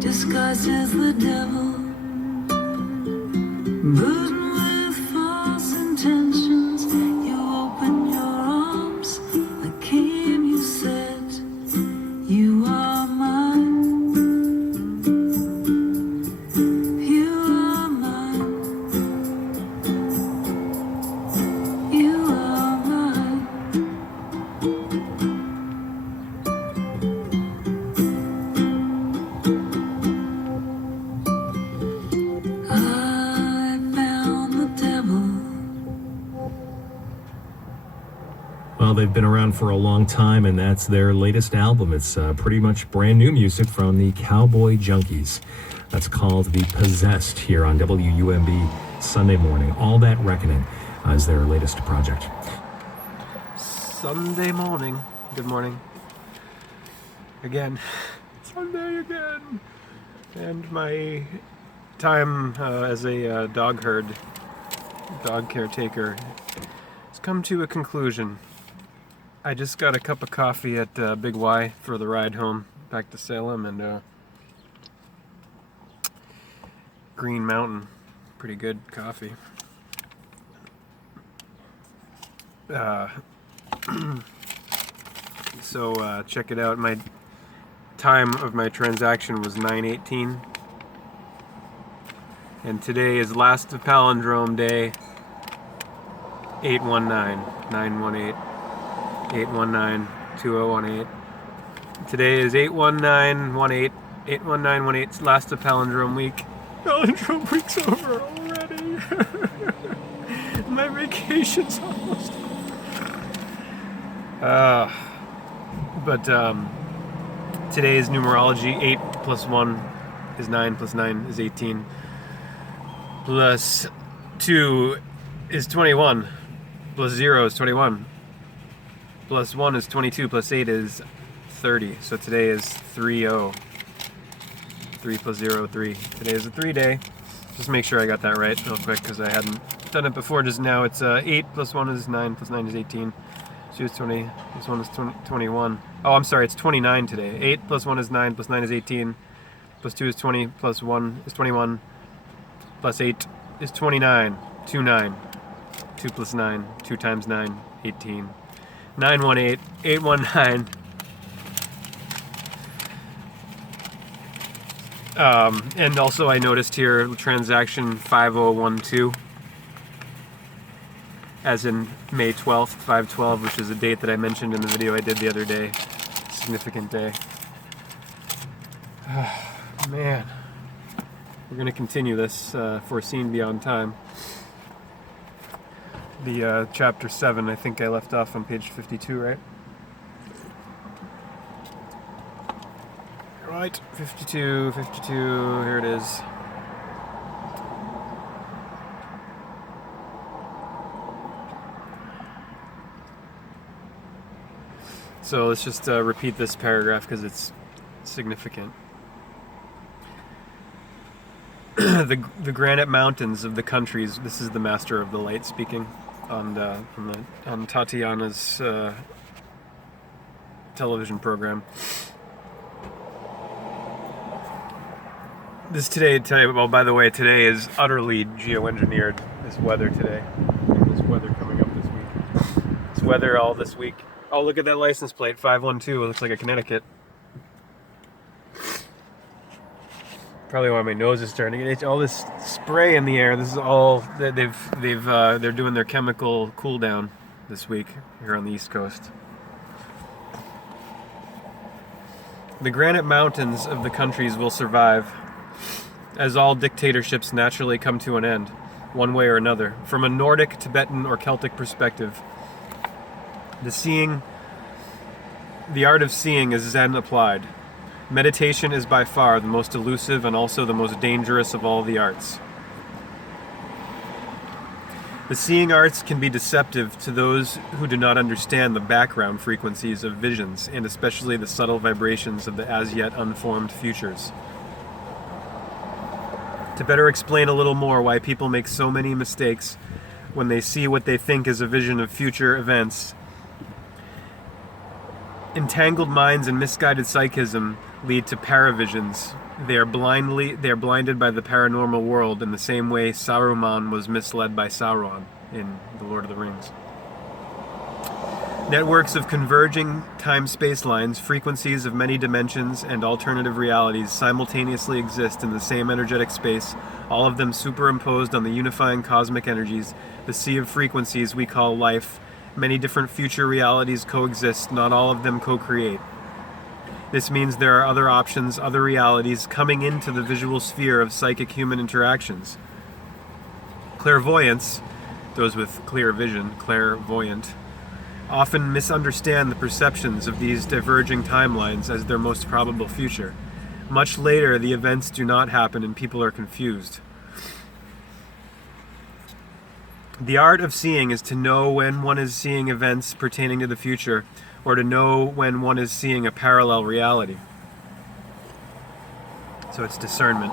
disguised as the devil, burdened with false intentions. You open your arms, I came, you said, you are mine, you are mine, you are mine. I found the devil. Well, they've been around for a long time, and that's their latest album. It's pretty much brand new music from the Cowboy Junkies. That's called The Possessed here on WUMB Sunday morning. All That Reckoning is their latest project. Sunday morning. Good morning. Again. Sunday again. And my time as a dog caretaker, has come to a conclusion. I just got a cup of coffee at Big Y for the ride home back to Salem, and Green Mountain, pretty good coffee. So check it out. My time of my transaction was 9:18, and today is last palindrome day. 819-918-819-2018. Today is 81918. 81918. It's last of palindrome week. Palindrome week's over already. My vacation's almost but today is numerology. 8 plus 1 is 9, plus 9 is 18, plus 2 is 21, plus 0 is 21, plus 1 is 22, plus 8 is 30. So today is 3-0. 3 plus 0, 3. Today is a 3 day. Just make sure I got that right real quick, because I hadn't done it before just now. It's 8 plus 1 is 9, plus 9 is 18. 2 is 20, plus 1 is 21. Oh, I'm sorry, it's 29 today. 8 plus 1 is 9, plus 9 is 18, plus 2 is 20, plus 1 is 21, plus 8 is 29. 2, 9. 2 plus 9, 2 times 9, 18. 918, 819. And also I noticed here transaction 5012, as in May 12th, 5/12, which is a date that I mentioned in the video I did the other day. Significant day. Man. We're going to continue this Foreseen Beyond Time. The chapter 7, I think I left off on page 52, right? Right, 52, here it is. So let's just repeat this paragraph because it's significant. The granite mountains of the countries. This is the Master of the Light speaking on Tatiana's television program. Today. Well, by the way, today is utterly geoengineered. This weather today. This weather coming up this week. This weather all this week. Oh, look at that license plate, 512. It looks like a Connecticut. Probably why my nose is starting. It's all this spray in the air. This is all they're doing their chemical cool down this week here on the East Coast. The granite mountains of the countries will survive, as all dictatorships naturally come to an end, one way or another. From a Nordic, Tibetan, or Celtic perspective, the art of seeing is Zen applied. Meditation is by far the most elusive and also the most dangerous of all the arts. The seeing arts can be deceptive to those who do not understand the background frequencies of visions, and especially the subtle vibrations of the as yet unformed futures. To better explain a little more why people make so many mistakes when they see what they think is a vision of future events, entangled minds and misguided psychism lead to paravisions, They are blinded by the paranormal world in the same way Saruman was misled by Sauron in The Lord of the Rings. Networks of converging time-space lines, frequencies of many dimensions, and alternative realities simultaneously exist in the same energetic space, all of them superimposed on the unifying cosmic energies, the sea of frequencies we call life. Many different future realities coexist, not all of them co-create. This means there are other options, other realities coming into the visual sphere of psychic human interactions. Clairvoyants, those with clear vision, clairvoyant, often misunderstand the perceptions of these diverging timelines as their most probable future. Much later, the events do not happen and people are confused. The art of seeing is to know when one is seeing events pertaining to the future, or to know when one is seeing a parallel reality. So it's discernment,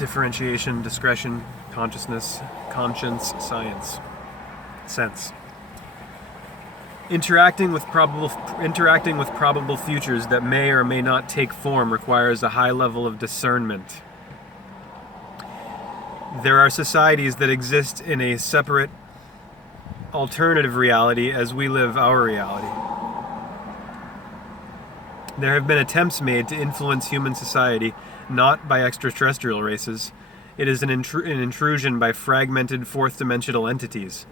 differentiation, discretion, consciousness, conscience, science, sense. Interacting with probable futures that may or may not take form requires a high level of discernment. There are societies that exist in a separate, alternative reality as we live our reality. There have been attempts made to influence human society, not by extraterrestrial races. It is an intrusion by fragmented fourth-dimensional entities.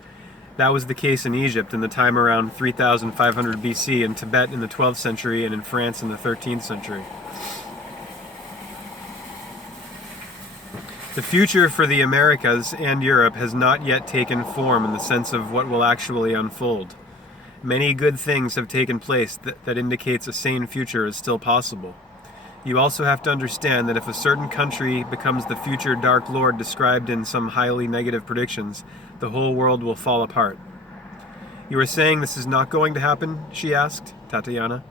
That was the case in Egypt in the time around 3500 BC, in Tibet in the 12th century, and in France in the 13th century. The future for the Americas and Europe has not yet taken form in the sense of what will actually unfold. Many good things have taken place that indicates a sane future is still possible. You also have to understand that if a certain country becomes the future Dark Lord described in some highly negative predictions, the whole world will fall apart. You are saying this is not going to happen? She asked, Tatiana.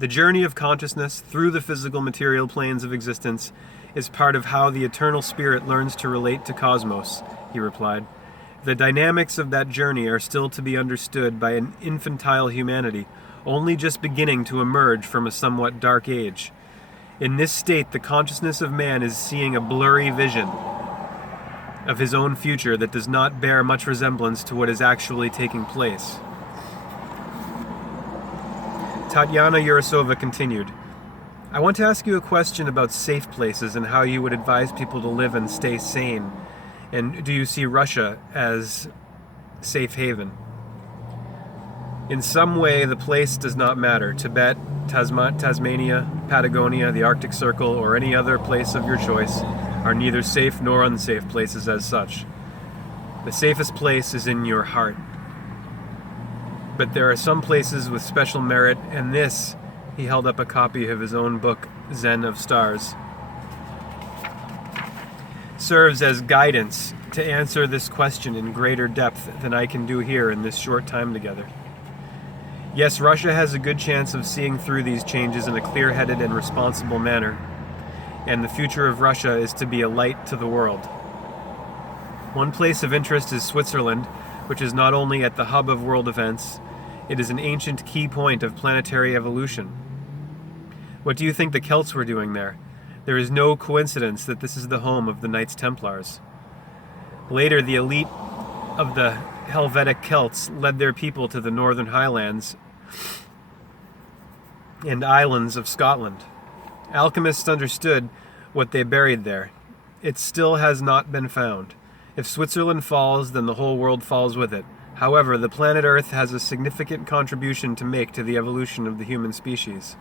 The journey of consciousness through the physical material planes of existence is part of how the eternal spirit learns to relate to cosmos, he replied. The dynamics of that journey are still to be understood by an infantile humanity, only just beginning to emerge from a somewhat dark age. In this state, the consciousness of man is seeing a blurry vision of his own future that does not bear much resemblance to what is actually taking place. Tatiana Yurasova continued, I want to ask you a question about safe places and how you would advise people to live and stay sane. And do you see Russia as safe haven? In some way, the place does not matter. Tibet, Tasmania, Patagonia, the Arctic Circle, or any other place of your choice are neither safe nor unsafe places as such. The safest place is in your heart. But there are some places with special merit, and this, he held up a copy of his own book, Zen of Stars, serves as guidance to answer this question in greater depth than I can do here in this short time together. Yes, Russia has a good chance of seeing through these changes in a clear-headed and responsible manner, and the future of Russia is to be a light to the world. One place of interest is Switzerland, which is not only at the hub of world events, it is an ancient key point of planetary evolution. What do you think the Celts were doing there? There is no coincidence that this is the home of the Knights Templars. Later, the elite of the Helvetic Celts led their people to the Northern Highlands and islands of Scotland. Alchemists understood what they buried there. It still has not been found. If Switzerland falls, then the whole world falls with it. However, the planet Earth has a significant contribution to make to the evolution of the human species.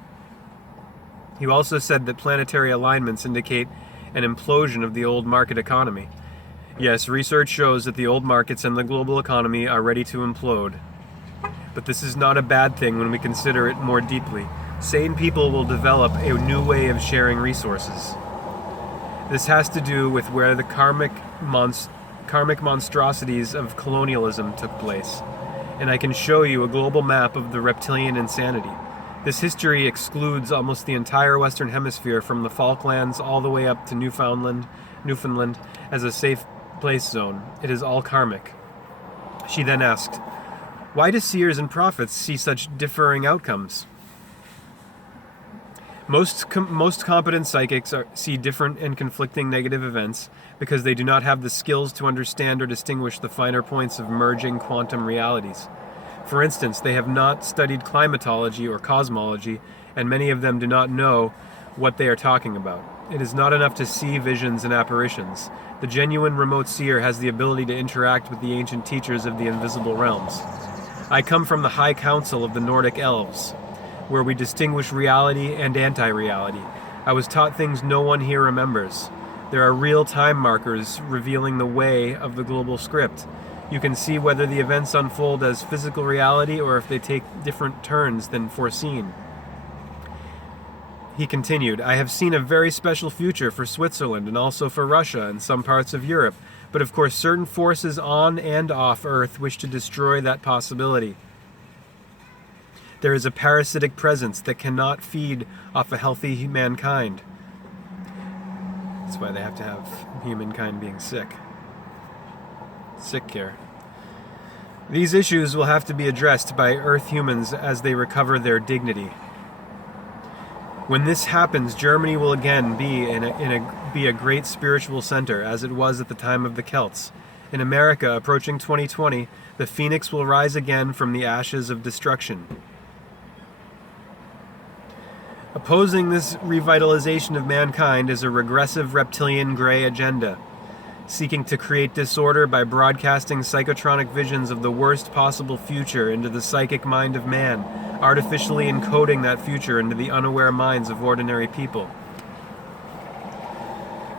You also said that planetary alignments indicate an implosion of the old market economy. Yes, research shows that the old markets and the global economy are ready to implode. But this is not a bad thing when we consider it more deeply. Sane people will develop a new way of sharing resources. This has to do with where the karmic monstrosities of colonialism took place. And I can show you a global map of the reptilian insanity. This history excludes almost the entire Western Hemisphere from the Falklands all the way up to Newfoundland as a safe place zone. It is all karmic. She then asked, why do seers and prophets see such differing outcomes? Most competent psychics see different and conflicting negative events because they do not have the skills to understand or distinguish the finer points of merging quantum realities. For instance, they have not studied climatology or cosmology, and many of them do not know what they are talking about. It is not enough to see visions and apparitions. The genuine remote seer has the ability to interact with the ancient teachers of the invisible realms. I come from the High Council of the Nordic Elves, where we distinguish reality and anti-reality. I was taught things no one here remembers. There are real time markers revealing the way of the global script. You can see whether the events unfold as physical reality or if they take different turns than foreseen. He continued, I have seen a very special future for Switzerland and also for Russia and some parts of Europe, but of course certain forces on and off Earth wish to destroy that possibility. There is a parasitic presence that cannot feed off a healthy mankind. That's why they have to have humankind being sick. Sick care. These issues will have to be addressed by Earth humans as they recover their dignity. When this happens, Germany will again be a great spiritual center, as it was at the time of the Celts. In America, approaching 2020, the phoenix will rise again from the ashes of destruction. Opposing this revitalization of mankind is a regressive reptilian gray agenda, seeking to create disorder by broadcasting psychotronic visions of the worst possible future into the psychic mind of man, artificially encoding that future into the unaware minds of ordinary people.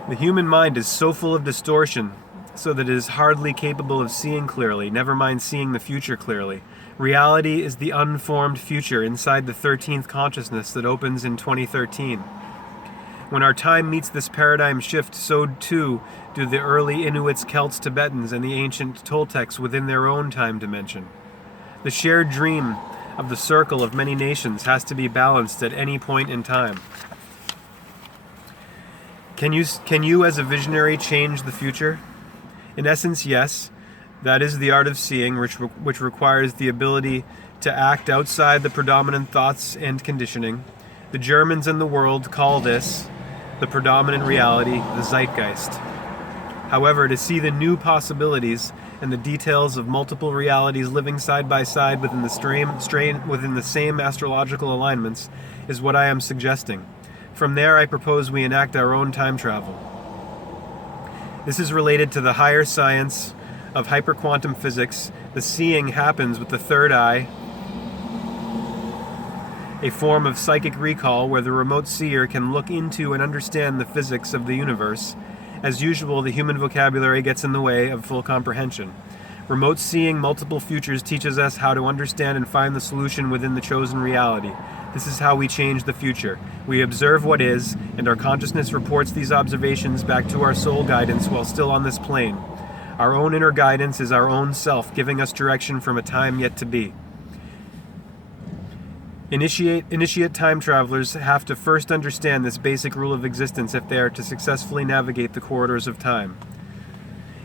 The human mind is so full of distortion, so that it is hardly capable of seeing clearly, never mind seeing the future clearly. Reality is the unformed future inside the 13th consciousness that opens in 2013. When our time meets this paradigm shift, so too do the early Inuits, Celts, Tibetans, and the ancient Toltecs within their own time dimension. The shared dream of the circle of many nations has to be balanced at any point in time. Can you as a visionary change the future? In essence, yes. That is the art of seeing, which requires the ability to act outside the predominant thoughts and conditioning. The Germans and the world call this the predominant reality, the zeitgeist. However, to see the new possibilities and the details of multiple realities living side by side within the same astrological alignments is what I am suggesting. From there, I propose we enact our own time travel. This is related to the higher science of hyperquantum physics. The seeing happens with the third eye, a form of psychic recall where the remote seer can look into and understand the physics of the universe. As usual, the human vocabulary gets in the way of full comprehension. Remote seeing multiple futures teaches us how to understand and find the solution within the chosen reality. This is how we change the future. We observe what is, and our consciousness reports these observations back to our soul guidance while still on this plane. Our own inner guidance is our own self, giving us direction from a time yet to be. Initiate time travelers have to first understand this basic rule of existence if they are to successfully navigate the corridors of time.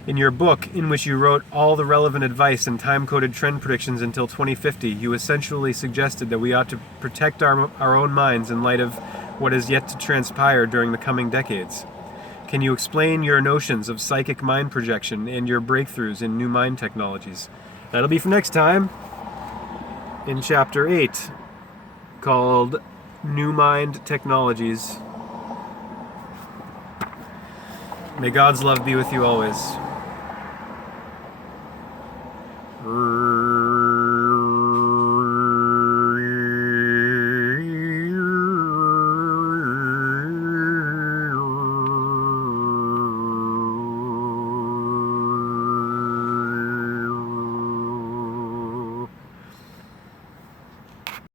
In your book, in which you wrote all the relevant advice and time-coded trend predictions until 2050, you essentially suggested that we ought to protect our own minds in light of what is yet to transpire during the coming decades. Can you explain your notions of psychic mind projection and your breakthroughs in new mind technologies? That'll be for next time in Chapter 8, called New Mind Technologies. May God's love be with you always.